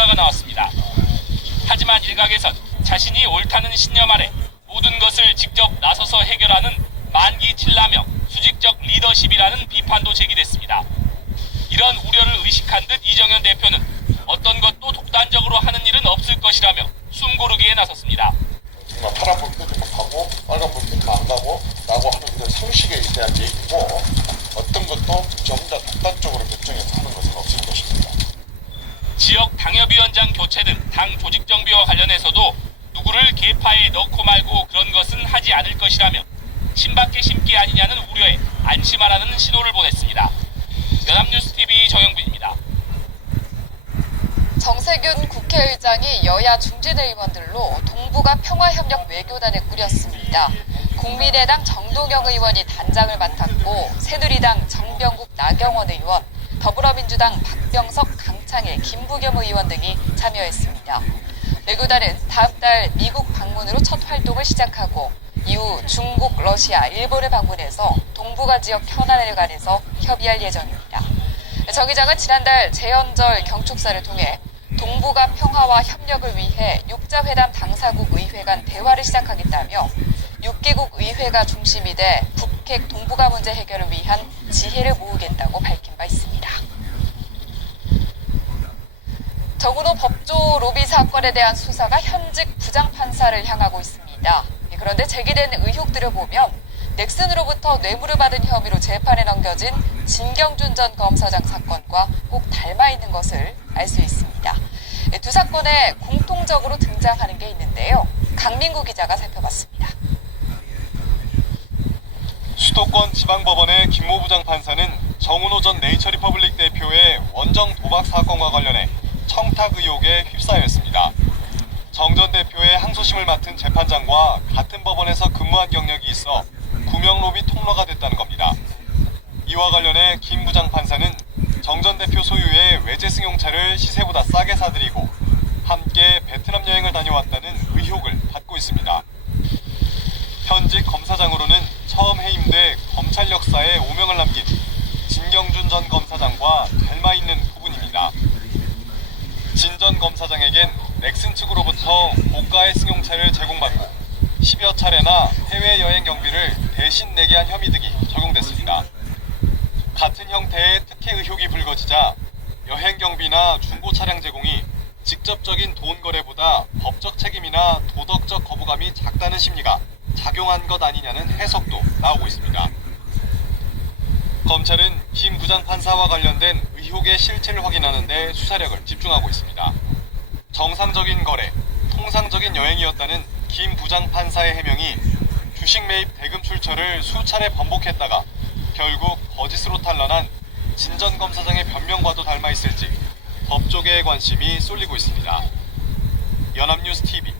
평가가 나왔습니다. 하지만 일각에선 자신이 옳다는 신념 아래 모든 것을 직접 나서서 해결하는 만기 칠라명 수직적 리더십이라는 비판도 제기됐습니다. 이런 우려를 의식한 듯 이정현 대표는 어떤 것도 독단적으로 하는 일은 없을 것이라며 숨고르기에 나섰습니다. 정말 파란불 끄지만 가고 빨간불 끄지만 안 가고 라고 하는 그 상식에 대한 얘기고 어떤 것도 전부 다 독단적으로 결정해서 하는 것은 없을 것입니다. 지역 당협위원장 당 조직 정비와 관련해서도 누구를 계파에 넣고 말고 그런 것은 하지 않을 것이라며 신밖에 심기 아니냐는 우려에 안심하라는 신호를 보냈습니다. 연합뉴스 TV 정영빈입니다. 정세균 국회의장이 여야 중진 의원들로 동북아 평화협력 외교단을 꾸렸습니다. 국민의당 정동영 의원이 단장을 맡았고 새누리당 정병국 나경원 의원, 더불어민주당 박병석 강창일 김부겸 의원 등이 참여했습니다. 외교단은 다음 달 미국 방문으로 첫 활동을 시작하고 이후 중국, 러시아, 일본을 방문해서 동북아 지역 현안에 관해서 협의할 예정입니다. 정 의장은 지난달 재현절 경축사를 통해 동북아 평화와 협력을 위해 육자회담 당사국 의회 간 대화를 시작하겠다며 6개국 의회가 중심이 돼 북 핵 동북아 문제 해결을 위한 지혜를 모으겠다고 밝힌 바 있습니다. 정은호 법조 로비 사건에 대한 수사가 현직 부장판사를 향하고 있습니다. 그런데 제기된 의혹들을 보면 넥슨으로부터 뇌물을 받은 혐의로 재판에 넘겨진 진경준 전 검사장 사건과 꼭 닮아 있는 것을 알 수 있습니다. 두 사건에 공통적으로 등장하는 게 있는데요. 강민구 기자가 살펴봤습니다. 수도권 지방법원의 김모 부장 판사는 정은호 전 네이처리퍼블릭 대표의 원정 도박 사건과 관련해 청탁 의혹에 휩싸였습니다. 정 전 대표의 항소심을 맡은 재판장과 같은 법원에서 근무한 경력이 있어 구명 로비 통로가 됐다는 겁니다. 이와 관련해 김 부장 판사는 정 전 대표 소유의 외제 승용차를 시세보다 싸게 사들이고 함께 베트남 여행을 다녀왔다는 의혹을 받고 있습니다. 현직 검사장으로는 처음 해임돼 검찰 역사에 오명을 남긴 진경준 전 검사장과 닮아 있는 부분입니다. 진 전 검사장에겐 넥슨 측으로부터 고가의 승용차를 제공받고 10여 차례나 해외여행 경비를 대신 내게 한 혐의 등이 적용됐습니다. 같은 형태의 특혜 의혹이 불거지자 여행 경비나 중고 차량 제공이 직접적인 돈 거래보다 법적 책임이나 도덕적 거부감이 작다는 심리가 작용한 것 아니냐는 해석도 나오고 있습니다. 검찰은 김 부장 판사와 관련된 의혹의 실체를 확인하는 데 수사력을 집중하고 있습니다. 정상적인 거래, 통상적인 여행이었다는 김 부장 판사의 해명이 주식 매입 대금 출처를 수차례 번복했다가 결국 거짓으로 탄란한 진전 검사장의 변명과도 닮아 있을지 법조계의 관심이 쏠리고 있습니다. 연합뉴스 TV